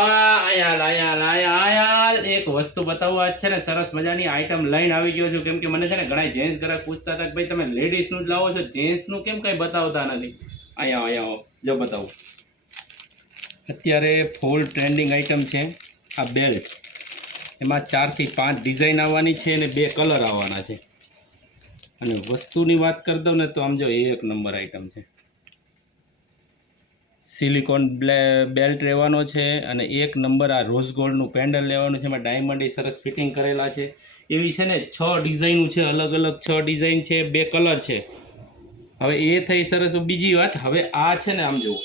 આયા એક વસ્તુ બતાવવા જ છે ને, સરસ મજાની આઈટમ લઈને આવી ગયો છું. કેમ કે મને છે ને ઘણા જેન્ટ્સ ગ્રાહક પૂછતા હતા કે ભાઈ તમે લેડીઝનું જ લાવો છો, જેન્ટ્સનું કેમ કંઈ બતાવતા નથી. અહીંયા જો બતાવું. અત્યારે ફૂલ ટ્રેન્ડિંગ આઈટમ છે આ બેલ્ટ. એમાં 4 થી 5 ડિઝાઇન આવવાની છે અને 2 કલર આવવાના છે. અને વસ્તુની વાત કરી દઉં ને તો આમ જો એક નંબર આઈટમ છે. સિલિકોન બેલ્ટ રહેવાનો છે અને 1 નંબર આ રોઝ ગોલ્ડનું પેન્ડલ લેવાનું છે. એમાં ડાયમંડ સરસ ફિટિંગ કરેલા છે. એવી છે ને 6 ડિઝાઇનો છે, અલગ અલગ 6 ડિઝાઇન છે, 2 કલર છે. હવે એ થઈ સરસ. બીજી વાત, હવે આ છે ને આમ જુઓ,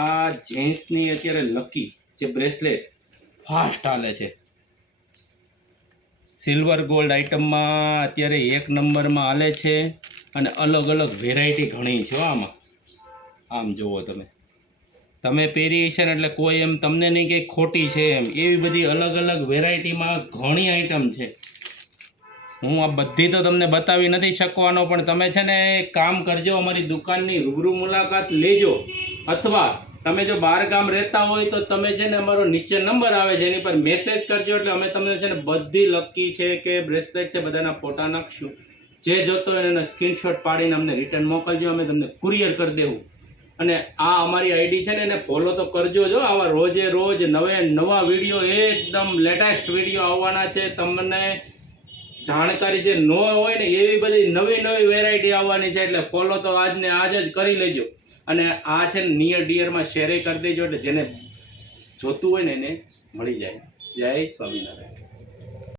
આ જેન્ટ્સની અત્યારે લકી જે બ્રેસલેટ ફાસ્ટ હાલે છે. સિલ્વર ગોલ્ડ આઇટમમાં અત્યારે 1 નંબરમાં હાલે છે અને અલગ અલગ વેરાયટી ઘણી છે આમાં. આમ જુઓ તમે પહેરી છે ને એટલે કોઈ એમ તમને નહીં કે ખોટી છે એમ, એવી બધી અલગ અલગ વેરાયટીમાં ઘણી આઈટમ છે. હું આ બધી તો તમને બતાવી નથી શકવાનો, પણ તમે છે ને એક કામ કરજો, અમારી દુકાનની રૂબરૂ મુલાકાત લેજો. અથવા તમે જો બહાર ગામ રહેતા હોય તો તમે છે ને અમારો નીચે નંબર આવે છે એની પર મેસેજ કરજો, એટલે અમે તમને છે ને બધી લકી છે કે બ્રેસલેટ છે બધાના ફોટા નાખશું. જે જોતો હોય એને સ્ક્રીનશોટ પાડીને અમને રિટર્ન મોકલજો, અમે તમને કુરિયર કરી દેવું. અને આ અમારી આઈડી છે ને એને ફોલો તો કરજો. જો આવા રોજે રોજ નવા વિડીયો, એકદમ લેટેસ્ટ વિડીયો આવવાના છે. તમને જાણકારી જે ન હોય ને એવી બધી નવી વેરાયટી આવવાની છે, એટલે ફોલો તો આજને આજ જ કરી લેજો. અને આ છે ને નિયર ડિયરમાં શેર કરી દેજો, એટલે જેને જોતું હોય ને એને મળી જાય. જય સ્વામિનારાયણ.